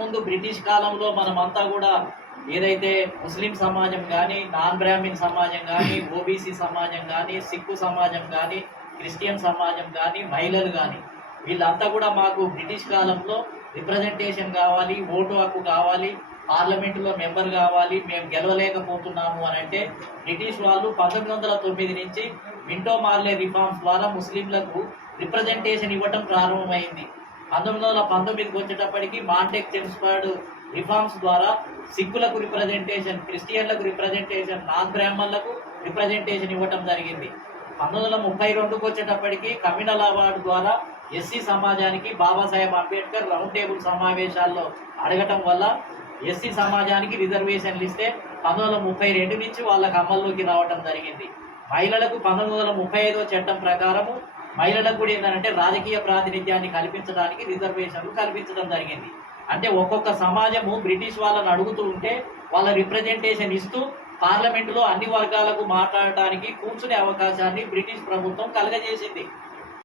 ముందు బ్రిటిష్ కాలంలో మనమంతా కూడా ఏదైతే ముస్లిం సమాజం కానీ, నాన్ బ్రాహ్మిన్ సమాజం కానీ, ఓబీసీ సమాజం కానీ, సిక్కు సమాజం కానీ, క్రిస్టియన్ సమాజం కానీ, మహిళలు కానీ వీళ్ళంతా కూడా మాకు బ్రిటిష్ కాలంలో రిప్రజెంటేషన్ కావాలి, ఓటు హక్కు కావాలి, పార్లమెంటులో మెంబర్ కావాలి, మేము గెలవలేకపోతున్నాము అని అంటే బ్రిటిష్ వాళ్ళు 1909 నుంచి మింటో మార్లే రిఫార్మ్స్ ద్వారా ముస్లింలకు రిప్రజెంటేషన్ ఇవ్వటం ప్రారంభమైంది. 1919కి వచ్చేటప్పటికి మాంటెక్ చెమ్స్ఫర్డ్ రిఫార్మ్స్ ద్వారా సిక్కులకు రిప్రజెంటేషన్, క్రిస్టియన్లకు రిప్రజెంటేషన్, నాన్ బ్రాహ్మణులకు రిప్రజెంటేషన్ ఇవ్వటం జరిగింది. 1932కి వచ్చేటప్పటికి కమ్యూనల్ అవార్డు ద్వారా ఎస్సీ సమాజానికి బాబాసాహెబ్ అంబేద్కర్ రౌండ్ టేబుల్ సమావేశాల్లో అడగటం వల్ల ఎస్సీ సమాజానికి రిజర్వేషన్లు ఇస్తే 1932 నుంచి వాళ్ళకి అమల్లోకి రావటం జరిగింది. మహిళలకు 1935 చట్టం ప్రకారము మహిళలకు కూడా ఏంటంటే రాజకీయ ప్రాతినిధ్యాన్ని కల్పించడానికి రిజర్వేషన్లు కల్పించడం జరిగింది. అంటే ఒక్కొక్క సమాజము బ్రిటిష్ వాళ్ళని అడుగుతూ ఉంటే వాళ్ళ రిప్రజెంటేషన్ ఇస్తూ పార్లమెంటులో అన్ని వర్గాలకు మాట్లాడటానికి కూర్చునే అవకాశాన్ని బ్రిటిష్ ప్రభుత్వం కలగజేసింది.